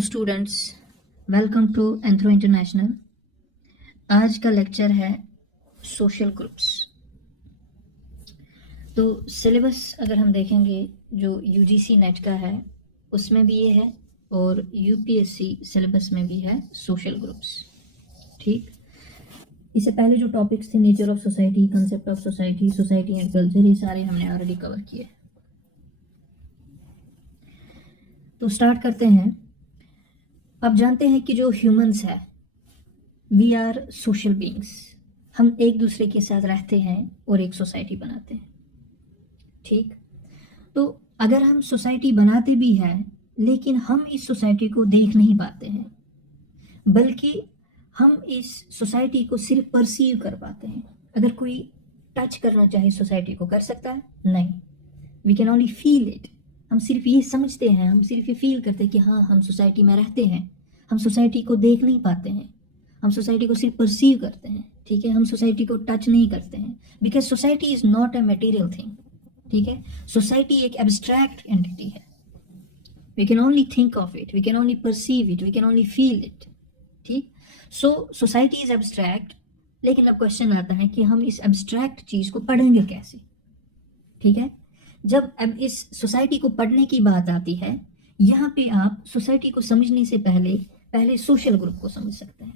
Students, welcome to anthro international. आज का lecture है सोशल ग्रुप्स। तो सिलेबस अगर हम देखेंगे जो यूजीसी नेट का है उसमें भी ये है और यूपीएससी सिलेबस में भी है सोशल ग्रुप्स। ठीक, इससे पहले जो टॉपिक्स थे nature of society, concept of society, society and culture, ये सारे हमने ऑलरेडी कवर किए। तो स्टार्ट करते हैं। अब जानते हैं कि जो ह्यूमंस है वी आर सोशल बीइंग्स। हम एक दूसरे के साथ रहते हैं और एक सोसाइटी बनाते हैं। ठीक, तो अगर हम सोसाइटी बनाते भी हैं लेकिन हम इस सोसाइटी को देख नहीं पाते हैं, बल्कि हम इस सोसाइटी को सिर्फ परसीव कर पाते हैं। अगर कोई टच करना चाहे सोसाइटी को, कर सकता है? नहीं, we can only feel it. हम सिर्फ ये समझते हैं, हम सिर्फ ये फील करते हैं कि हाँ हम सोसाइटी में रहते हैं। हम सोसाइटी को देख नहीं पाते हैं, हम सोसाइटी को सिर्फ परसीव करते हैं। ठीक है, हम सोसाइटी को टच नहीं करते हैं, because society is not a material thing. ठीक है, सोसाइटी एक एब्स्ट्रैक्ट एंटिटी है। We can only think of it, we can only perceive it, we can only feel it. ठीक, सो सोसाइटी इज एब्स्ट्रैक्ट। लेकिन अब क्वेश्चन आता है कि हम इस एब्स्ट्रैक्ट चीज को पढ़ेंगे कैसे? ठीक है, जब अब इस सोसाइटी को पढ़ने की बात आती है, यहाँ पे आप सोसाइटी को समझने से पहले सोशल ग्रुप को समझ सकते हैं।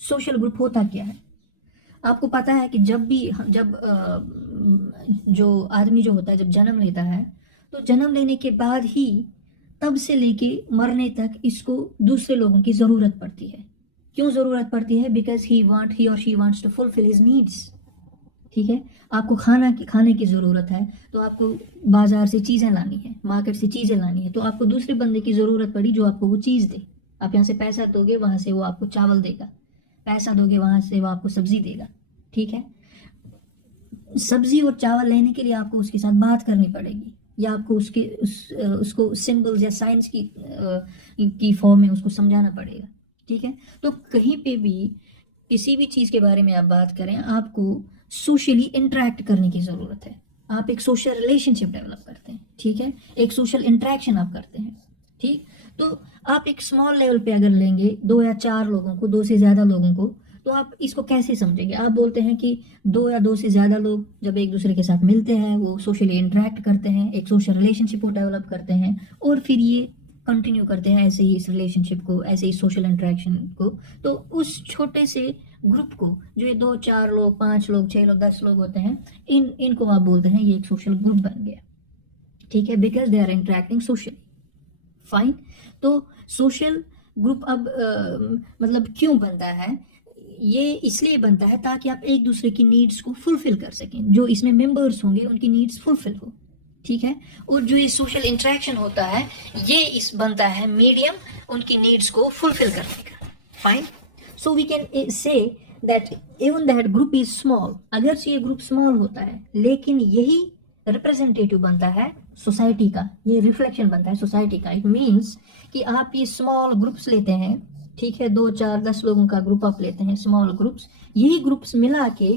सोशल ग्रुप होता क्या है? आपको पता है कि जब जो आदमी जो होता है जब जन्म लेता है, तो जन्म लेने के बाद ही तब से लेके मरने तक इसको दूसरे लोगों की ज़रूरत पड़ती है। क्यों ज़रूरत पड़ती है? बिकॉज ही और she wants to fulfil his needs. ठीक है, आपको खाने की ज़रूरत है तो आपको बाजार से चीज़ें लानी है, मार्केट से चीज़ें लानी है, तो आपको दूसरे बंदे की ज़रूरत पड़ी जो आपको वो चीज़ दे। आप यहाँ से पैसा दोगे, वहाँ से वो आपको चावल देगा। पैसा दोगे, वहाँ से वो आपको सब्जी देगा। ठीक है, सब्जी और चावल लेने के लिए आपको उसके साथ बात करनी पड़ेगी, या आपको उसको सिंबल्स या साइंस की फॉर्म में उसको समझाना पड़ेगा। ठीक है, तो कहीं पे भी किसी भी चीज़ के बारे में आप बात करें, आपको सोशली इंटरेक्ट करने की ज़रूरत है। आप एक सोशल रिलेशनशिप डेवलप करते हैं। ठीक है, एक सोशल इंटरेक्शन आप करते हैं। ठीक, तो आप एक स्मॉल लेवल पे अगर लेंगे 2 या 4 लोगों को, 2 से ज़्यादा लोगों को, तो आप इसको कैसे समझेंगे? आप बोलते हैं कि 2 या 2 से ज़्यादा लोग जब एक दूसरे के साथ मिलते हैं, वो सोशली इंटरेक्ट करते हैं, एक सोशल रिलेशनशिप को डेवलप करते हैं, और फिर ये कंटिन्यू करते हैं ऐसे ही इस रिलेशनशिप को, ऐसे ही सोशल इंटरेक्शन को। तो उस छोटे से ग्रुप को, जो ये 2, 4 लोग, 5 लोग, 6 लोग, 10 लोग होते हैं, इनको आप बोलते हैं ये एक सोशल ग्रुप बन गया। ठीक है, because they are interacting socially. Fine, तो सोशल ग्रुप अब मतलब क्यों बनता है? ये इसलिए बनता है ताकि आप एक दूसरे की नीड्स को फुलफिल कर सकें। जो इसमें मेंबर्स होंगे उनकी नीड्स फुलफिल हो। ठीक है, और जो ये सोशल इंटरेक्शन होता है ये इस बनता है मीडियम उनकी नीड्स को फुलफिल करने का। Fine, so we can say that even that group is small. अगर ये ग्रुप स्मॉल होता है लेकिन यही रिप्रेजेंटेटिव बनता है सोसाइटी का, ये रिफ्लेक्शन बनता है सोसाइटी का। इट मीन्स कि आप ये स्मॉल ग्रुप्स लेते हैं, ठीक है, 2, 4, 10 लोगों का ग्रुप आप लेते हैं, स्मॉल ग्रुप्स। यही ग्रुप्स मिला के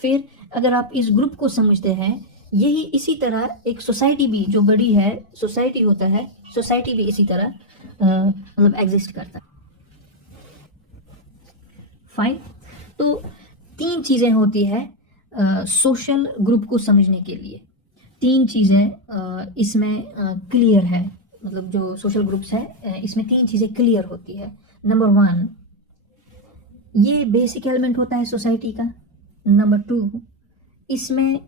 फिर अगर आप इस ग्रुप को समझते हैं, यही इसी तरह एक सोसाइटी भी जो बड़ी है सोसाइटी होता है, सोसाइटी भी इसी तरह मतलब एग्जिस्ट करता है। फाइन, तो 3 चीज़ें होती है सोशल ग्रुप को समझने के लिए। 3 चीज़ें इसमें क्लियर है, मतलब जो सोशल ग्रुप्स है इसमें 3 चीज़ें क्लियर होती है। नंबर 1, ये बेसिक एलिमेंट होता है सोसाइटी का। नंबर 2, इसमें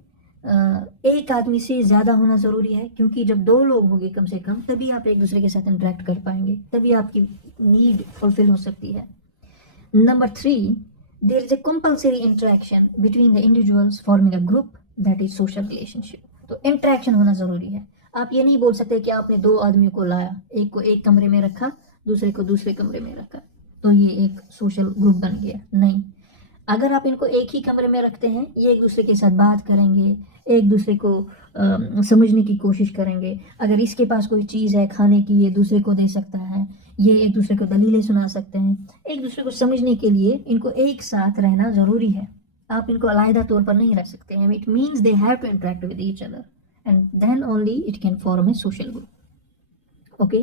एक आदमी से ज़्यादा होना ज़रूरी है, क्योंकि जब 2 लोग होंगे कम से कम तभी आप एक दूसरे के साथ इंटरेक्ट कर पाएंगे, तभी आपकी नीड फुलफिल हो सकती है। Number 3, there is a compulsory interaction between the individuals forming a group, that is social relationship. तो इंटरेक्शन होना ज़रूरी है। आप ये नहीं बोल सकते कि आपने 2 आदमियों को लाया, एक को एक कमरे में रखा, दूसरे को दूसरे कमरे में रखा, तो ये एक सोशल ग्रुप बन गया। नहीं, अगर आप इनको एक ही कमरे में रखते हैं, ये एक दूसरे के साथ बात करेंगे, एक दूसरे को समझने की कोशिश करेंगे। अगर इसके पास कोई चीज़ है खाने की, ये दूसरे को दे सकता है, ये एक दूसरे को दलीलें सुना सकते हैं। एक दूसरे को समझने के लिए इनको एक साथ रहना ज़रूरी है। आप इनको अलग तौर पर नहीं रह सकते हैं। It means they have to interact with each other and then only it can form a social group. Okay,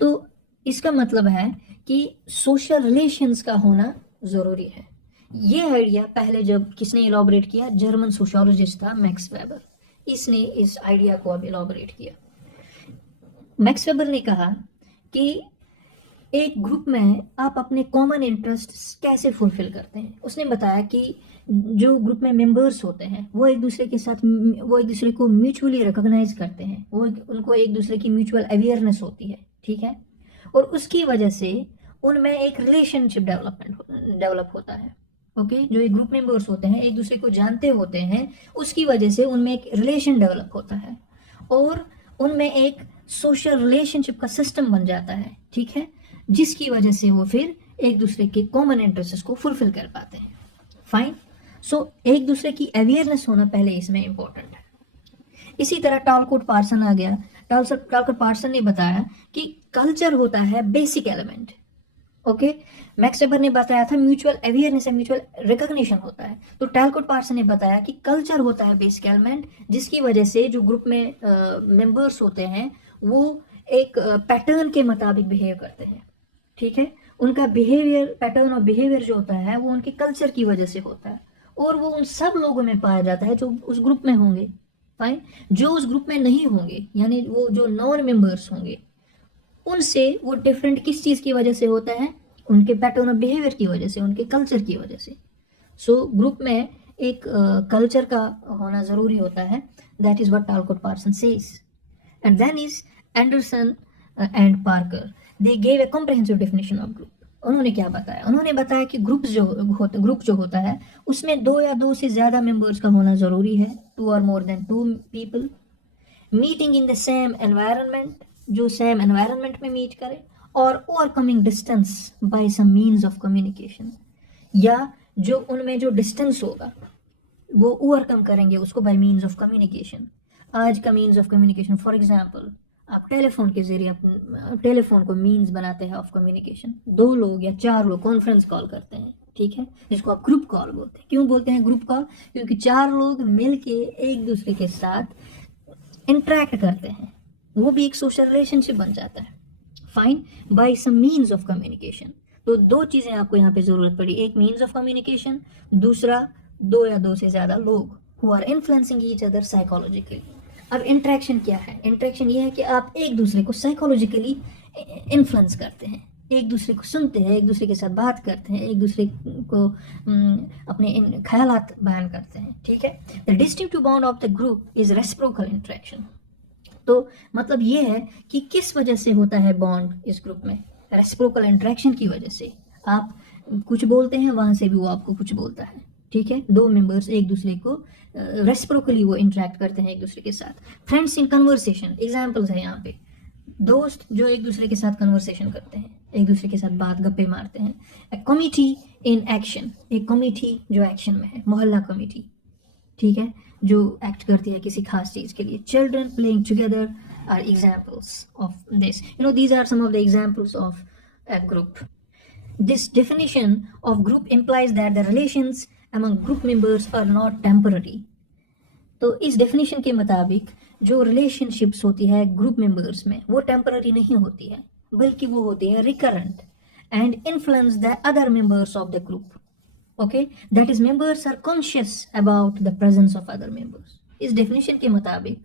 तो इसका मतलब है कि सोशल रिलेशंस का होना ज़रूरी है। ये आइडिया पहले जब किसने इलाबोरेट किया, जर्मन सोशियोलॉजिस्ट था मैक्स वेबर, इसने इस आइडिया को अब इलाबोरेट किया। मैक्स वेबर ने कहा कि एक ग्रुप में आप अपने कॉमन इंटरेस्ट कैसे फुलफिल करते हैं। उसने बताया कि जो ग्रुप में मेंबर्स होते हैं वो एक दूसरे के साथ वो एक दूसरे को म्यूचुअली रिकॉग्नाइज करते हैं, वो उनको एक दूसरे की म्यूचुअल अवेयरनेस होती है, ठीक है, और उसकी वजह से उनमें एक रिलेशनशिप डेवलप होता है। ओके, जो एक ग्रुप मेंबर्स होते हैं एक दूसरे को जानते होते हैं, उसकी वजह से उनमें एक रिलेशन डेवलप होता है और उनमें एक सोशल रिलेशनशिप का सिस्टम बन जाता है, ठीक है, जिसकी वजह से वो फिर एक दूसरे के कॉमन इंटरेस्ट को फुलफिल कर पाते हैं। फाइन। सो एक दूसरे की अवेयरनेस होना पहले इसमें इंपॉर्टेंट है। इसी तरह टालकोट पार्सन आ गया। टालकोट पार्सन ने बताया कि कल्चर होता है basic element. Okay, max weber ने बताया था म्यूचुअल अवेयरनेस है, म्यूचुअल रिकॉग्निशन होता है। तो टालकोट पार्सन ने बताया कि कल्चर होता है बेसिक एलिमेंट, जिसकी वजह से जो ग्रुप में मेंबर्स होते हैं वो एक पैटर्न के मुताबिक बिहेव करते हैं, ठीक है। उनका बिहेवियर, पैटर्न और बिहेवियर जो होता है वो उनके कल्चर की वजह से होता है और वो उन सब लोगों में पाया जाता है जो उस ग्रुप में होंगे। फाइन। जो उस ग्रुप में नहीं होंगे, यानी वो जो नॉन मेंबर्स होंगे, उनसे वो डिफरेंट किस चीज़ की वजह से होता है, उनके पैटर्न ऑफ बिहेवियर की वजह से, उनके कल्चर की वजह से। सो ग्रुप में एक कल्चर का होना ज़रूरी होता है। That is what Talcott Parson says. And then is Anderson and Parker, they gave a comprehensive definition of group. उन्होंने क्या बताया, उन्होंने बताया कि ग्रुप जो होता है उसमें दो या दो से ज़्यादा मेंबर्स का होना ज़रूरी है, 2 और more than 2 people, meeting in the same environment, जो सेम एनवायरनमेंट में मीट करे, और overcoming distance by some means of communication, या जो उनमें जो डिस्टेंस होगा वो ओवरकम करेंगे उसको बाय मीन्स ऑफ कम्युनिकेशन। आज का means of communication, for example आप टेलीफोन के जरिए टेलीफोन को मीन्स बनाते हैं ऑफ कम्युनिकेशन। 2 लोग या 4 लोग कॉन्फ्रेंस कॉल करते हैं, ठीक है, जिसको आप ग्रुप कॉल बोलते हैं। क्यों बोलते हैं ग्रुप कॉल? क्योंकि 4 लोग मिलके एक दूसरे के साथ इंटरेक्ट करते हैं, वो भी एक सोशल रिलेशनशिप बन जाता है। Fine, by some means of communication. तो 2 चीज़ें आपको यहाँ पे ज़रूरत पड़ी, एक मीन्स ऑफ कम्युनिकेशन, दूसरा 2 या 2 से ज़्यादा लोग who are influencing each other psychologically. अब इंटरेक्शन क्या है? इंटरेक्शन ये है कि आप एक दूसरे को साइकोलॉजिकली इन्फ्लुएंस करते हैं, एक दूसरे को सुनते हैं, एक दूसरे के साथ बात करते हैं, एक दूसरे को अपने ख्यालात बयान करते हैं, ठीक है। The distinctive bond of the group is reciprocal interaction. तो मतलब ये है कि किस वजह से होता है बॉन्ड इस ग्रुप में, रेसिप्रोकल इंटरेक्शन की वजह से। आप कुछ बोलते हैं, वहाँ से भी वो आपको कुछ बोलता है, ठीक है। 2 मेंबर्स एक दूसरे को रेसिप्रोकली वो इंटरेक्ट करते हैं एक दूसरे के साथ। फ्रेंड्स इन कन्वर्सेशन, एग्जाम्पल्स है यहाँ पे, दोस्त जो एक दूसरे के साथ कन्वर्सेशन करते हैं, एक दूसरे के साथ बात गप्पे मारते हैं। ए कमिटी इन एक्शन, एक कमिटी जो एक्शन में है, मोहल्ला कमिटी, ठीक है, जो एक्ट करती है किसी खास चीज़ के लिए। Children playing together are examples of this, these are some of the examples of a group. This definition of group implies that the relations among group members are not temporary. तो इस definition के मुताबिक जो relationships होती है group members में वो temporary नहीं होती है, बल्कि वो होती है recurrent and influence the other members of the group. Okay, that is members are conscious about the presence of other members. इस डेफिनेशन के मुताबिक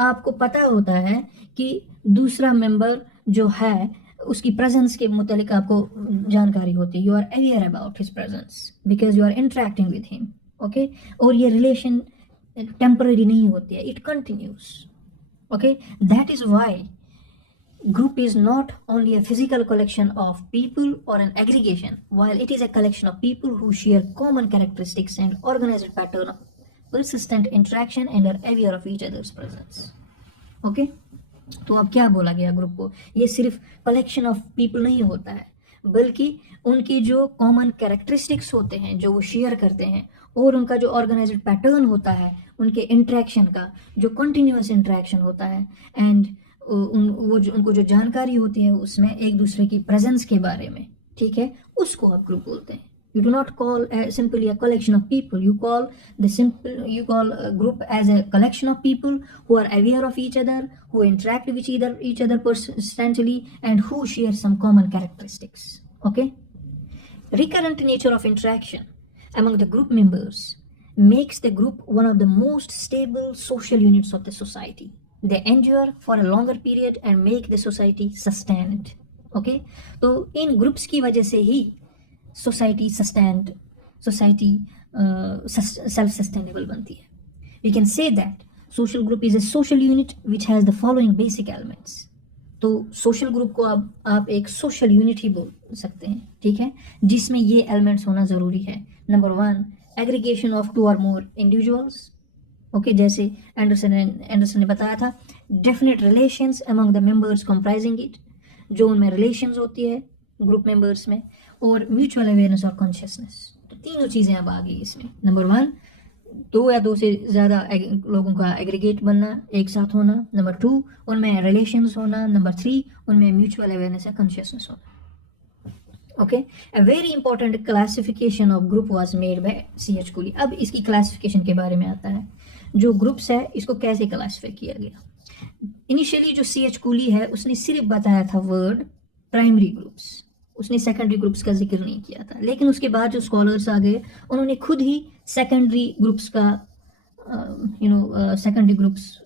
आपको पता होता है कि दूसरा मेंबर जो है उसकी प्रेजेंस के मुतालिक आपको जानकारी होती है, you are aware about his presence because you are interacting with him. Okay, और ये रिलेशन टेम्पररी नहीं होती है, it continues. Okay, that is why group is not only a physical collection of people or an aggregation, while it is a collection of people who share common characteristics and organized pattern of persistent interaction and are aware of each other's presence. Okay, तो अब क्या बोला गया group को? ये सिर्फ collection of people नहीं होता है, बल्कि उनकी जो कॉमन कैरेक्टरिस्टिक्स होते हैं जो वो शेयर करते हैं, और उनका जो ऑर्गेनाइज्ड पैटर्न होता है उनके इंटरेक्शन का, जो कंटिन्यूअस इंटरेक्शन होता है, एंड उनको जो जानकारी होती है उसमें एक दूसरे की प्रेजेंस के बारे में, ठीक है, उसको आप ग्रुप बोलते हैं। You do not call simply a collection of people. You call a group as a collection of people who are aware of each other, who interact with each other personally, and who share some common characteristics. Okay. Recurrent nature of interaction among the group members makes the group one of the most stable social units of the society. They endure for a longer period and make the society sustained. Okay, तो इन groups की वजह से ही society self sustainable बनती है. We can say that social group is a social unit which has the following basic elements. तो social group को आप एक सोशल यूनिट ही बोल सकते हैं, ठीक है, जिसमें ये एलिमेंट्स होना ज़रूरी है. नंबर 1, एग्रीगेशन ऑफ 2 और मोर इंडिविजुअल्स. ओके, जैसे एंडरसन ने बताया था, definite relations among the members comprising it, जो उनमें रिलेशंस होती है ग्रुप मेंबर्स में, और म्यूचुअल अवेयरनेस और कॉन्शियसनेस. तो तीनों चीज़ें अब आ गई इसमें. नंबर 1, 2 या 2 से ज़्यादा लोगों का एग्रीगेट बनना, एक साथ होना. नंबर 2, उनमें रिलेशंस होना. नंबर 3, उनमें म्यूचुअल अवेयरनेस या कॉन्शियसनेस होना. Okay, a very important classification of group was made by C.H. Coolie. अब इसकी क्लासिफिकेशन के बारे में आता है, जो ग्रुप्स है इसको कैसे क्लासीफाई किया गया. इनिशियली जो C.H. कूली है उसने सिर्फ बताया था वर्ड प्राइमरी ग्रुप्स, उसने सेकेंडरी ग्रुप्स का जिक्र नहीं किया था. लेकिन उसके बाद जो स्कॉलर्स आ गए उन्होंने खुद ही सेकेंडरी ग्रुप्स का सेकेंडरी ग्रुप्स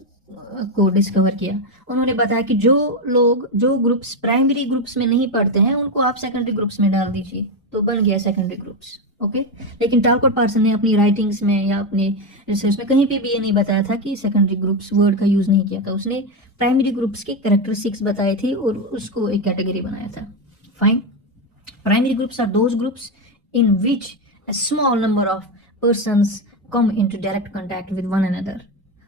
को डिस्कवर किया. उन्होंने बताया कि जो ग्रुप्स प्राइमरी ग्रुप्स में नहीं पढ़ते हैं उनको आप सेकेंडरी ग्रुप्स में डाल दीजिए, तो बन गया सेकेंडरी ग्रुप्स. ओके, लेकिन टालकोट पार्सन ने अपनी राइटिंग्स में या अपने रिसर्च में कहीं पे भी ये नहीं बताया था कि सेकेंडरी ग्रुप्स वर्ड का यूज़ नहीं किया था. उसने प्राइमरी ग्रुप्स के कैरेक्टरिस्टिक्स बताए थे और उसको एक कैटेगरी बनाया था. Fine. Primary groups are those groups in which a small number of persons come into direct contact with one another.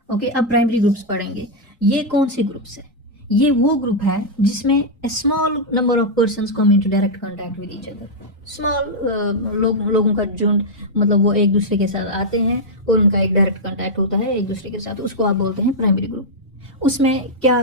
Okay, अब प्राइमरी ग्रुप्स पढ़ेंगे. ये कौन सी ग्रुप्स है? ये वो ग्रुप है जिसमें a small number of persons come into direct contact with each other. Small लोगों का झुंड, मतलब वो एक दूसरे के साथ आते हैं और उनका एक डायरेक्ट कांटेक्ट होता है एक दूसरे के साथ, उसको आप बोलते हैं प्राइमरी ग्रुप. उसमें क्या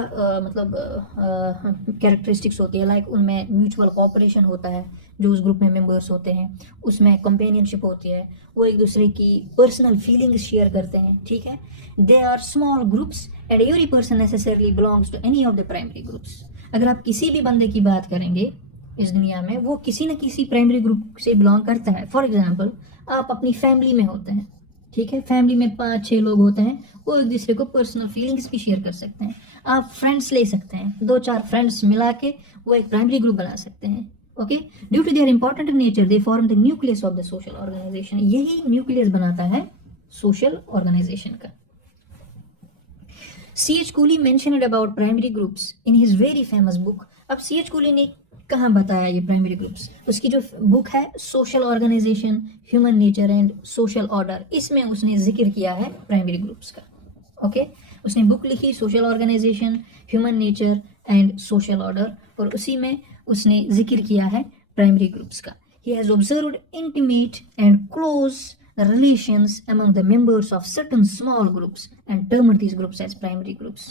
कैरेक्टरिस्टिक्स होती है, लाइक उनमें म्यूचुअल कोऑपरेशन होता है जो उस ग्रुप में मेंबर्स होते हैं, उसमें कंपेनियनशिप होती है, वो एक दूसरे की पर्सनल फीलिंग्स शेयर करते हैं. ठीक है, they are small groups and every person necessarily belongs to any of the primary groups. अगर आप किसी भी बंदे की बात करेंगे इस दुनिया में, वो किसी न किसी प्राइमरी ग्रुप से बिलोंग करता है. फॉर एग्जाम्पल, आप अपनी फैमिली में होते हैं, ठीक है, फैमिली में 5-6 लोग होते हैं, वो एक दूसरे को पर्सनल फीलिंग्स भी शेयर कर सकते हैं. आप फ्रेंड्स ले सकते हैं, 2-4 फ्रेंड्स मिला के वो एक प्राइमरी ग्रुप बना सकते हैं. Okay, due to their important nature they form the nucleus of the social organization. यही न्यूक्लियस बनाता है सोशल ऑर्गेनाइजेशन का. C.H. Cooley mentioned about primary groups in his very famous book. अब C.H. कूली ने कहाँ बताया ये प्राइमरी ग्रुप्स? उसकी जो बुक है social organization, human nature and social order, इसमें उसने जिक्र किया है प्राइमरी ग्रुप्स का. ओके, उसने बुक लिखी social organization, human nature and social order, और उसी में उसने जिक्र किया है प्राइमरी ग्रुप्स का. He has observed intimate and close relations among the members of certain small groups and termed these groups as primary groups.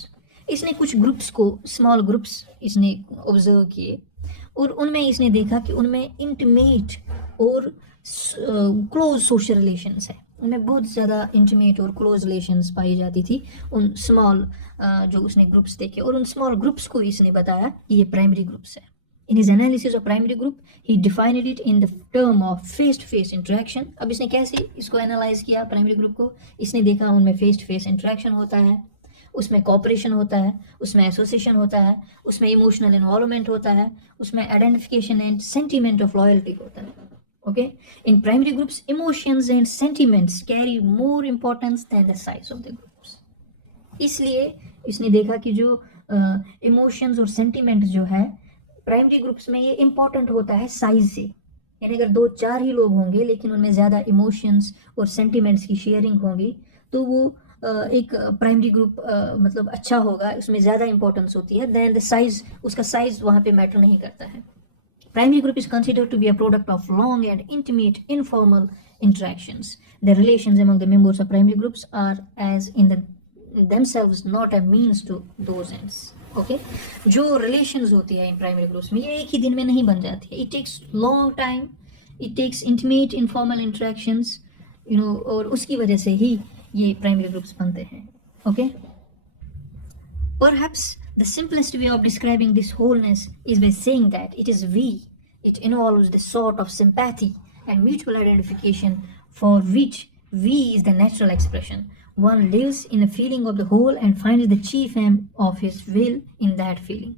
इसने कुछ ग्रुप्स को स्मॉल ग्रुप्स इसने ऑब्जर्व किए और उनमें इसने देखा कि उनमें इंटीमेट और क्लोज सोशल रिलेशंस है, उनमें बहुत ज़्यादा इंटीमेट और क्लोज रिलेशंस पाई जाती थी उन स्मॉल जो उसने ग्रुप्स देखे, और उन स्मॉल ग्रुप्स को इसने बताया कि ये प्राइमरी ग्रुप्स है. In his analysis of primary group, he defined it in the term of face-to-face interaction. अब इसने कैसे इसको एनालाइज किया प्राइमरी ग्रुप को? इसने देखा उनमें फेस टू फेस इंटरेक्शन होता है, उसमें कॉपरेशन होता है, उसमें एसोसिएशन होता है, उसमें इमोशनल इन्वॉल्वमेंट होता है, उसमें identification and sentiment of loyalty होता है. Okay, in primary groups emotions and sentiments carry more importance than the size of the groups. इसलिए इसने देखा कि जो इमोशंस और सेंटिमेंट जो है प्राइमरी ग्रुप्स में ये इंपॉर्टेंट होता है साइज से. यानी अगर 2-4 ही लोग होंगे लेकिन उनमें ज़्यादा इमोशंस और सेंटिमेंट्स की शेयरिंग होगी तो वो एक प्राइमरी ग्रुप मतलब अच्छा होगा, उसमें ज़्यादा इंपॉर्टेंस होती है देन द साइज. उसका साइज वहाँ पे मैटर नहीं करता है. Primary group is considered to be a product of long and intimate informal interactions. The relations among the members of primary groups are as in the themselves not a means to those ends. Okay, जो relations होती है इन primary groups में ये एक ही दिन में नहीं बन जाती है. It takes long time it takes intimate informal interactions, और उसकी वजह से ही ये प्राइमरी ग्रुप्स बनते हैं. Okay, perhaps the simplest way of describing this wholeness is by saying that it is we. It involves the sort of sympathy and mutual identification for which we is the natural expression. One lives in a feeling of the whole and finds the chief aim of his will in that feeling.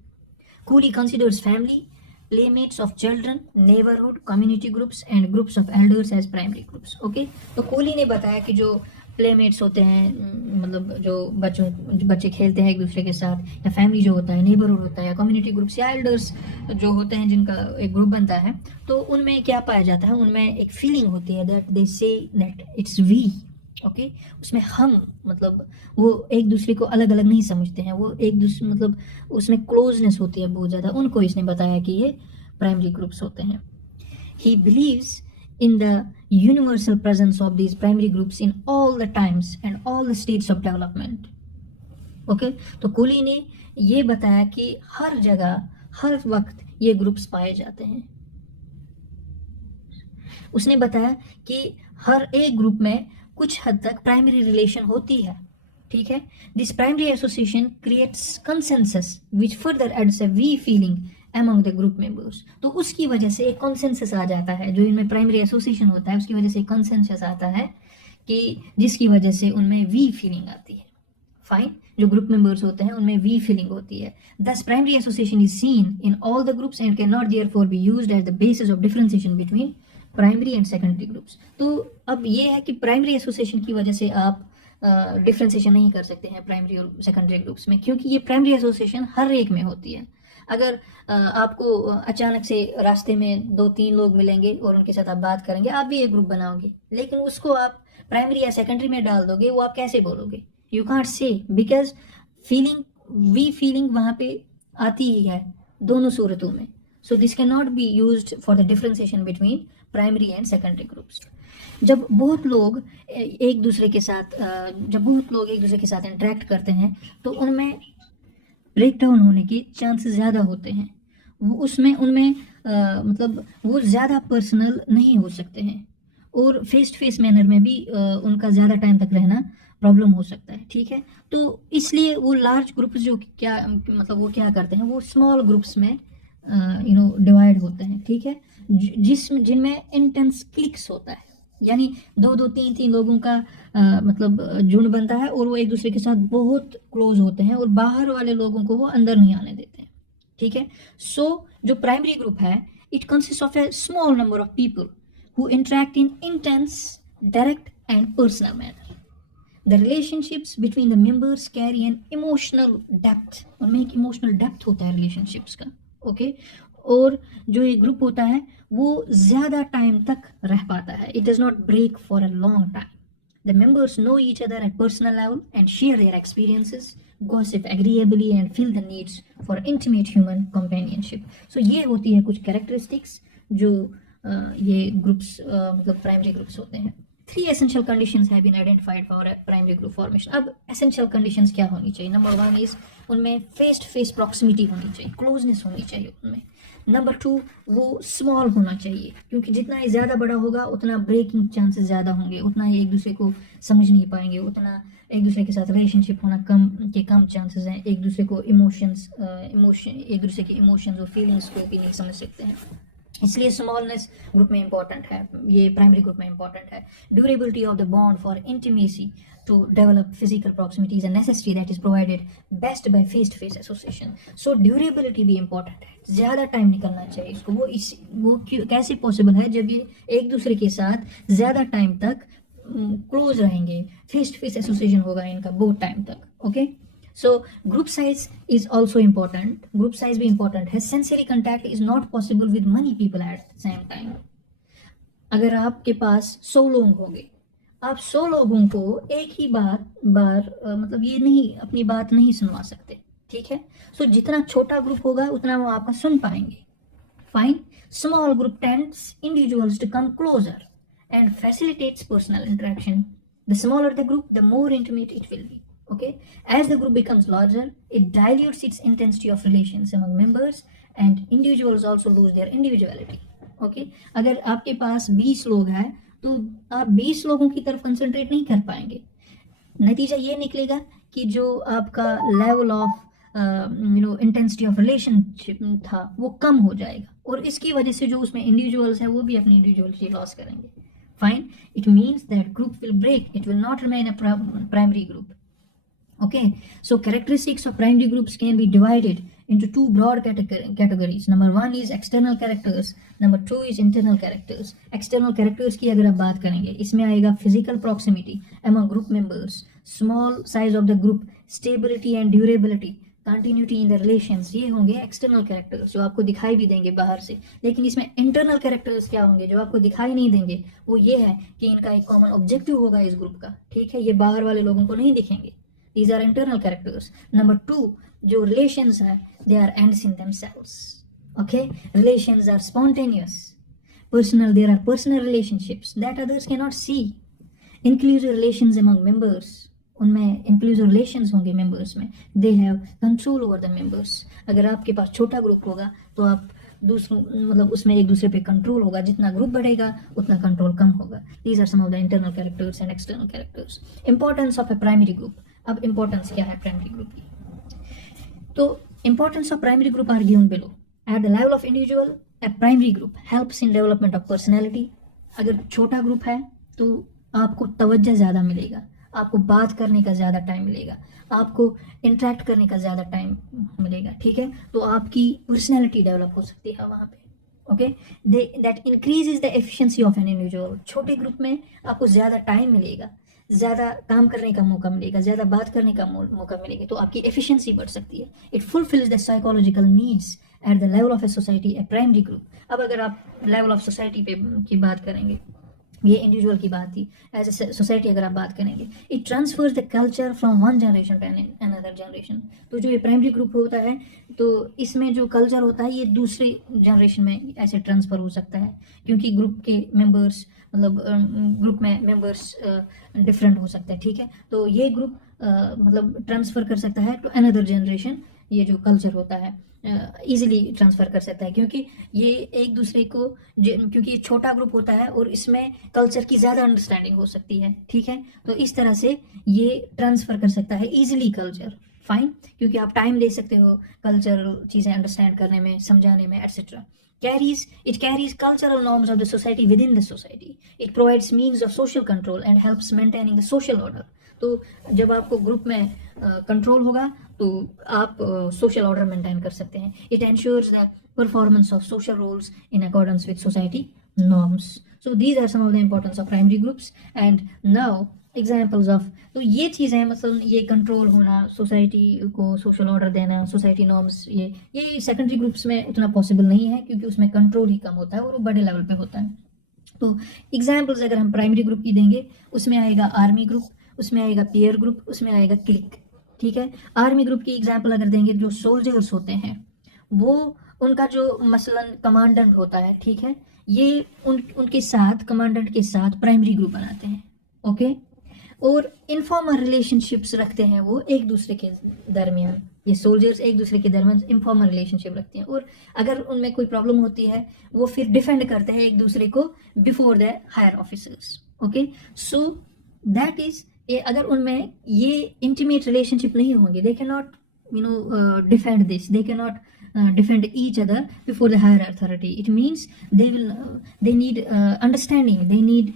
Cooley considers family, playmates of children, neighborhood, community groups and groups of elders as primary groups. Okay, तो कोहली ने बताया कि जो playmates होते हैं, मतलब जो बच्चे खेलते हैं एक दूसरे के साथ, या फैमिली जो होता है, नेबरहुड होता है, या कम्युनिटी ग्रुप्स या एल्डर्स जो होते हैं जिनका एक ग्रुप बनता है, तो उनमें क्या पाया जाता है, उनमें एक फीलिंग होती है that they say that it's we. Okay, उसमें हम, मतलब वो एक दूसरे को अलग अलग नहीं समझते हैं, वो एक दूसरे, मतलब उसमें क्लोजनेस होती है बहुत ज़्यादा. उनको इसने बताया कि ये प्राइमरी ग्रुप्स होते हैं. He believes in the universal presence of these primary groups in all the times and all the states of development. Okay, तो कोहली ने ये बताया कि हर जगह हर वक्त ये ग्रुप्स पाए जाते हैं. उसने बताया कि हर एक ग्रुप में कुछ हद तक प्राइमरी रिलेशन होती है. ठीक है, this primary association creates consensus which further aids a we feeling among the group members. तो उसकी वजह से एक कॉन्सेंसस आ जाता है, जो इनमें प्राइमरी एसोसिएशन होता है उसकी वजह से एक कॉन्सेंसस आता है कि जिसकी वजह से उनमें वी फीलिंग आती है. फाइन, जो ग्रुप मेंबर्स होते हैं उनमें वी फीलिंग होती है. This primary association is seen in all the groups and can not therefore be used as the basis of differentiation between primary and secondary groups. तो अब ये है कि प्राइमरी एसोसिएशन की वजह से आप डिफरेंशिएशन नहीं कर सकते हैं प्राइमरी और सेकेंडरी ग्रुप्स में, क्योंकि ये प्राइमरी एसोसिएशन हर एक में होती है. अगर आपको अचानक से रास्ते में 2-3 लोग मिलेंगे और उनके साथ आप बात करेंगे, आप भी एक ग्रुप बनाओगे, लेकिन उसको आप प्राइमरी या सेकेंडरी में डाल दोगे, वो आप कैसे बोलोगे? You can't say, because feeling, we feeling वहाँ पे आती ही है दोनों सूरतों में. So this can not be used for the differentiation between primary and secondary groups. जब बहुत लोग एक दूसरे के साथ इंटरेक्ट करते हैं तो उनमें ब्रेक डाउन होने के चांसेस ज़्यादा होते हैं. उनमें मतलब वो ज़्यादा पर्सनल नहीं हो सकते हैं, और फेस टू फेस मैनर में भी उनका ज़्यादा टाइम तक रहना प्रॉब्लम हो सकता है. ठीक है, तो इसलिए वो लार्ज ग्रुप्स जो क्या, मतलब वो क्या करते हैं, वो स्मॉल ग्रुप्स में डिवाइड होते हैं. ठीक है, जिनमें इंटेंस क्लिक्स होता है, यानी 2-2, 3-3 लोगों का मतलब झुंड बनता है और वो एक दूसरे के साथ बहुत क्लोज होते हैं और बाहर वाले लोगों को वो अंदर नहीं आने देते हैं. ठीक है, सो जो प्राइमरी ग्रुप है, it consist of A small number of people who interact in intense, direct and personal manner. The relationships between the members carry an emotional depth. उनमें एक इमोशनल डेप्थ होता है रिलेशनशिप्स का. ओके, और जो ये group होता है वो ज़्यादा टाइम तक रह पाता है. It does not break for a long time. The members know each other at personal level and share their experiences, gossip agreeably and feel the needs for intimate human companionship. So ये होती है कुछ characteristics जो ये groups मतलब primary groups होते हैं. 3 essential conditions have been identified for a primary group formation. अब essential conditions क्या होनी चाहिए? Number 1 is उनमें face to face proximity होनी चाहिए, closeness होनी चाहिए उनमें. Number 2, वो स्मॉल होना चाहिए, क्योंकि जितना ये ज़्यादा बड़ा होगा उतना ब्रेकिंग चांसेस ज़्यादा होंगे, उतना ही एक दूसरे को समझ नहीं पाएंगे, उतना एक दूसरे के साथ रिलेशनशिप होना कम चांसेस हैं. एक दूसरे को एक दूसरे के इमोशंस और फीलिंग्स को भी नहीं समझ सकते हैं. इसलिए स्मॉलनेस ग्रुप में इंपॉर्टेंट है, ये प्राइमरी ग्रुप में इंपॉर्टेंट है. Durability of the bond for intimacy to develop physical proximity is a necessity that is provided best by face to face association. So durability भी important है, ज़्यादा time निकलना चाहिए इसको. वो कैसे पॉसिबल है जब ये एक दूसरे के साथ ज़्यादा टाइम तक क्लोज रहेंगे, फेस टू फेस एसोसिएशन होगा इनका बहुत टाइम तक. Okay, so group size is also important. Group size भी इंपॉर्टेंट है. Sensory contact is not possible with money people at the same time. अगर आपके पास 100 लोग होंगे, आप 100 लोगों को एक ही बार मतलब ये नहीं, अपनी बात नहीं सुनवा सकते. ठीक है, सो जितना छोटा ग्रुप होगा उतना वो आपका सुन पाएंगे. Fine, small group tends individuals to come closer and facilitates personal interaction. The smaller the group, the more intimate it will be. Okay, as the group becomes larger, it dilutes its intensity of relations among members and individuals also lose their individuality. Okay, अगर आपके पास 20 लोग हैं तो आप 20 लोगों की तरफ concentrate नहीं कर पाएंगे। नतीजा ये निकलेगा कि जो आपका level of intensity of relationship था वो कम हो जाएगा, और इसकी वजह से जो उसमें इंडिविजुअल्स हैं वो भी अपनी इंडिविजुअलिटी लॉस करेंगे। Fine, it means that group will break, it will not remain a primary group. Okay, so characteristics of primary groups can be divided into two broad categories. Number one is external characters, number two is internal characters. External characters की अगर आप बात करेंगे, इसमें आएगा physical proximity among group members, small size of the group, stability and durability, continuity in the relations. ये होंगे external characters जो आपको दिखाई भी देंगे बाहर से। लेकिन इसमें internal characters क्या होंगे जो आपको दिखाई नहीं देंगे? वो ये है कि इनका एक common objective होगा इस ग्रुप का, ठीक है? ये बाहर वाले लोगों को नहीं दिखेंगे। These are internal characters. Number two, जो relations है, they are ends in themselves. Okay, relations are spontaneous, personal. There are personal relationships that others cannot see. Inclusive relations among members, उनमें inclusive relations होंगे members में. They have control over the members. अगर आपके पास छोटा group होगा तो आप दूसरों मतलब उसमें एक दूसरे पे कंट्रोल होगा, जितना ग्रुप बढ़ेगा उतना कंट्रोल कम होगा. These are some of the internal characters and external characters. Importance of a primary group. अब इम्पोर्टेंस क्या है प्राइमरी ग्रुप की? तो importance of primary group are given below. At the level of individual, a primary group helps in development of personality. अगर छोटा group है तो आपको तवज्जो ज़्यादा मिलेगा, आपको बात करने का ज़्यादा टाइम मिलेगा, आपको इंटरेक्ट करने का ज़्यादा टाइम मिलेगा, ठीक है? तो आपकी पर्सनैलिटी डेवलप हो सकती है वहाँ पे. Okay, that increases the efficiency of an individual. छोटे ग्रुप में आपको ज़्यादा टाइम मिलेगा, ज़्यादा काम करने का मौका मिलेगा, ज़्यादा बात करने का मौका मिलेगा, तो आपकी एफिशिएंसी बढ़ सकती है. It fulfils the psychological needs eight the level of a society, A primary group. अब अगर आप लेवल ऑफ सोसाइटी पे की बात करेंगे, ये इंडिविजुअल की बात थी, एज ए सोसाइटी अगर आप बात करेंगे, it transfers the culture from one generation to another generation. तो जो ये प्राइमरी ग्रुप होता है तो इसमें जो कल्चर होता है ये दूसरे जनरेशन में ऐसे ट्रांसफ़र हो सकता है, क्योंकि ग्रुप के मेंबर्स मतलब ग्रुप में मेंबर्स डिफरेंट हो सकते हैं, ठीक है? तो ये ग्रुप मतलब ट्रांसफ़र कर सकता है टू अनदर जनरेशन. ये जो कल्चर होता है ईजिली ट्रांसफ़र कर सकता है, क्योंकि ये एक दूसरे को क्योंकि छोटा ग्रुप होता है और इसमें कल्चर की ज़्यादा अंडरस्टैंडिंग हो सकती है, ठीक है? तो इस तरह से ये ट्रांसफ़र कर सकता है ईजिली कल्चर. फाइन, क्योंकि आप टाइम ले सकते हो कल्चरल चीज़ें अंडरस्टैंड करने में, समझाने में, etcetera. It carries cultural norms of the society within the society. It provides means of social control and helps maintaining the social order. तो जब आपको ग्रुप में कंट्रोल होगा तो आप सोशल ऑर्डर मेंटेन कर सकते हैं. It ensures the performance of social roles in accordance with society norms. So these are some of the importance of primary groups. And now examples of, तो ये चीज़ें मतलब ये कंट्रोल होना, सोसाइटी को सोशल ऑर्डर देना, सोसाइटी नॉर्म्स, ये secondary groups में उतना पॉसिबल नहीं है, क्योंकि उसमें कंट्रोल ही कम होता है और वो बड़े लेवल पे होता है. तो एग्जाम्पल्स अगर हम प्राइमरी ग्रुप की देंगे, उसमें आएगा आर्मी ग्रुप, उसमें आएगा पीयर ग्रुप, उसमें आएगा क्लिक, ठीक है? आर्मी ग्रुप की एग्जाम्पल अगर देंगे, जो सोल्जर्स होते हैं वो उनका जो मसलन कमांडेंट होता है, ठीक है? ये उनके साथ कमांडेंट के साथ प्राइमरी ग्रुप बनाते हैं. ओके, और इनफॉर्मल रिलेशनशिप्स रखते हैं वो एक दूसरे के दरमियान. ये सोल्जर्स एक दूसरे के दरमियान इनफॉर्मल रिलेशनशिप रखते हैं, और अगर उनमें कोई प्रॉब्लम होती है वो फिर डिफेंड करते हैं एक दूसरे को before the higher officers. Okay, so that is, अगर उनमें ये इंटीमेट रिलेशनशिप नहीं होंगे, they can not defend this, they can not defend each other before the higher authority. It means they need understanding. They need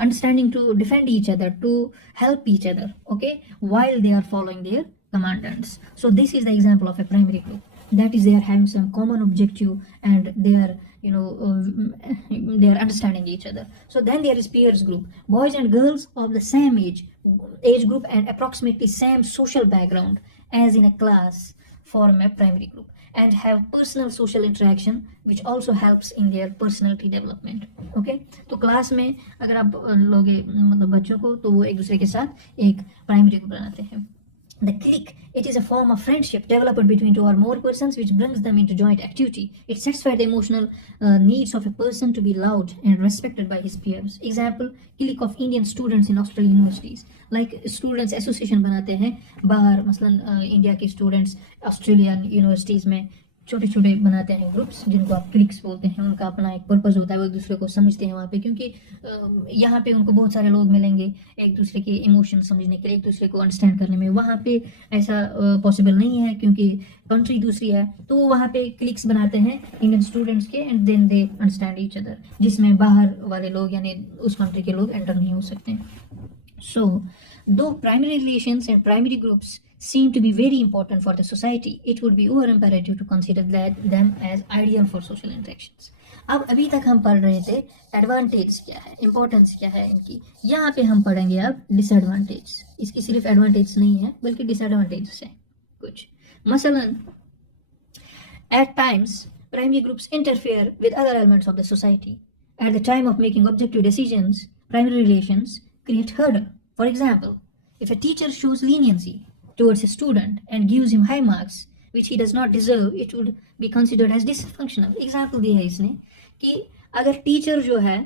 understanding to defend each other, to help each other. Okay, while they are following their commandants. So this is the example of a primary group. That is, they are having some common objective and they are they are understanding each other. So then there is peers group, boys and girls of the same age group and approximately same social background as in a class form a primary group and have personal social interaction which also helps in their personality development. Okay, तो class में अगर आप लोगे मतलब बच्चों को, तो वो एक दूसरे के साथ एक प्राइमरी ग्रुप बनाते हैं. The clique, it is a form of friendship developed between two or more persons which brings them into joint activity. It satisfies the emotional needs of a person to be loved and respected by his peers. Example, clique of Indian students in Australian universities. Like students association बनाते हैं बाहर, मसलन India के students Australian universities में छोटे छोटे बनाते हैं ग्रुप्स, जिनको आप क्लिक्स बोलते हैं। उनका अपना एक पर्पज़ होता है, वो एक दूसरे को समझते हैं वहाँ पे, क्योंकि यहाँ पे उनको बहुत सारे लोग मिलेंगे एक दूसरे के इमोशन समझने के लिए, एक दूसरे को अंडरस्टैंड करने में। वहाँ पे ऐसा पॉसिबल नहीं है क्योंकि कंट्री दूसरी है, तो वो वहाँ पे क्लिक्स बनाते हैं इंडियन स्टूडेंट्स के, and then they understand each other, जिसमें बाहर वाले लोग यानी उस कंट्री के लोग एंटर नहीं हो सकते। So, though primary relations and primary groups seem to be very important for the society, it would be over imperative to consider them as ideal for social interactions. अब अभी तक हम पढ़ रहे थे एडवांटेज क्या है, इंपॉर्टेंस क्या है इनकी। यहाँ पे हम पढ़ेंगे अब डिसएडवांटेज। इसकी सिर्फ एडवांटेज नहीं है बल्कि डिसएडवांटेज है कुछ। मसलन at times primary groups interfere with other elements of the society. At the time of making objective decisions, primary relations create hurdle. For example, if a teacher shows leniency towards a student and gives him high marks which he does not deserve, it would be considered as dysfunctional. Example दिया है इसने कि अगर teacher जो है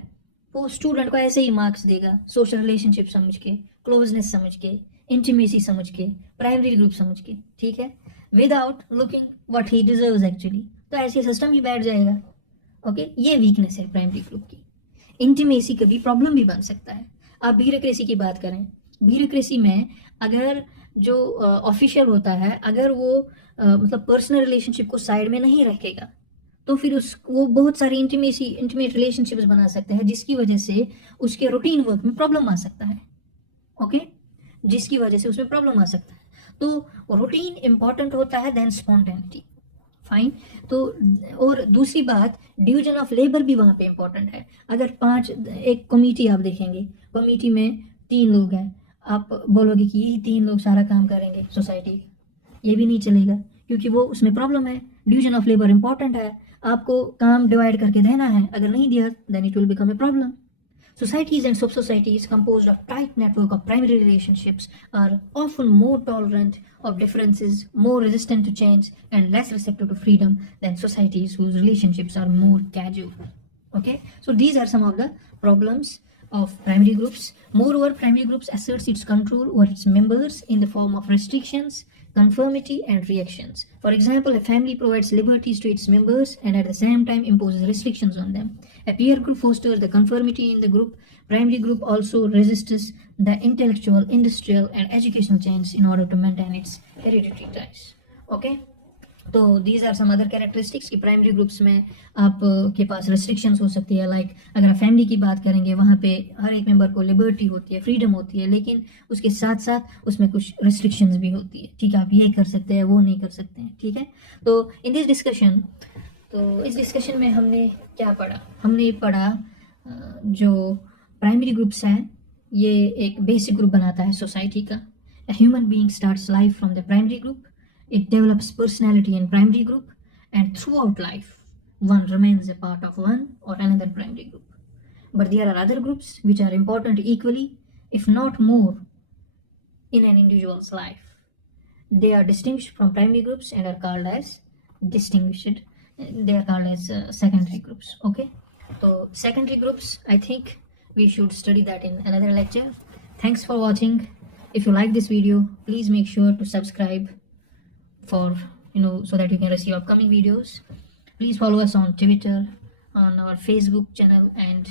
वो student को ऐसे ही मार्क्स देगा सोशल रिलेशनशिप समझ के, क्लोजनेस समझ के, इंटीमेसी समझ के, प्राइमरी ग्रुप समझ के, ठीक है, without looking what he deserves actually, तो ऐसे सिस्टम ही बैठ जाएगा। ओके, ये वीकनेस है प्राइमरी ग्रुप की। इंटीमेसी कभी प्रॉब्लम भी बन सकता है। आप ब्यूरोक्रेसी की बात करें, ब्यूरोक्रेसी में अगर जो ऑफिशियल होता है, अगर वो मतलब पर्सनल रिलेशनशिप को साइड में नहीं रखेगा, तो फिर वो बहुत सारी इंटीमेट रिलेशनशिप्स बना सकते हैं, जिसकी वजह से उसके रूटीन वर्क में प्रॉब्लम आ सकता है। ओके, जिसकी वजह से उसमें प्रॉब्लम आ सकता है। तो रूटीन इंपॉर्टेंट होता है देन स्पॉन्टेनिटी। फाइन। तो और दूसरी बात, डिवीजन ऑफ लेबर भी वहाँ पे इंपॉर्टेंट है। अगर एक कमेटी आप देखेंगे, कमेटी में 3 लोग हैं, आप बोलोगे कि यही 3 लोग सारा काम करेंगे सोसाइटी, ये भी नहीं चलेगा क्योंकि वो उसमें प्रॉब्लम है। डिवीजन ऑफ लेबर इंपॉर्टेंट है, आपको काम डिवाइड करके देना है, अगर नहीं दिया then it will become a problem. Societies and sub-societies composed of tight network of primary relationships are often more tolerant of differences, more resistant to change, and less receptive to freedom than societies whose relationships are more casual. Okay, so these are some of the problems of primary groups. Moreover, primary groups asserts its control over its members in the form of restrictions, conformity, and reactions. For example, a family provides liberties to its members and at the same time imposes restrictions on them. A peer group fosters the conformity in the group. Primary group also resists the intellectual, industrial, and educational change in order to maintain its hereditary ties. Okay? तो these are some other characteristics कि primary groups में आप के पास restrictions हो सकती है। Like अगर आप फैमिली की बात करेंगे, वहाँ पे हर एक मेंबर को लिबर्टी होती है, फ्रीडम होती है, लेकिन उसके साथ साथ उसमें कुछ रेस्ट्रिक्शंस भी होती है। ठीक है, आप ये कर सकते हैं, वो नहीं कर सकते हैं। ठीक है, तो इन दिस डिस्कशन, तो इस डिस्कशन में हमने क्या पढ़ा? हमने पढ़ा जो प्राइमरी ग्रुप्स हैं, ये एक बेसिक ग्रुप बनाता है सोसाइटी का। A human being starts life from the primary group. It develops personality in primary group, and throughout life, one remains a part of one or another primary group. But there are other groups which are important equally, if not more, in an individual's life. They are distinguished from primary groups and are called as secondary groups. Okay, so secondary groups, I think we should study that in another lecture. Thanks for watching. If you like this video, please make sure to subscribe for so that you can receive upcoming videos. Please follow us on Twitter, on our Facebook channel, and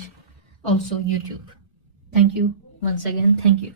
also YouTube. Thank you once again. Thank you.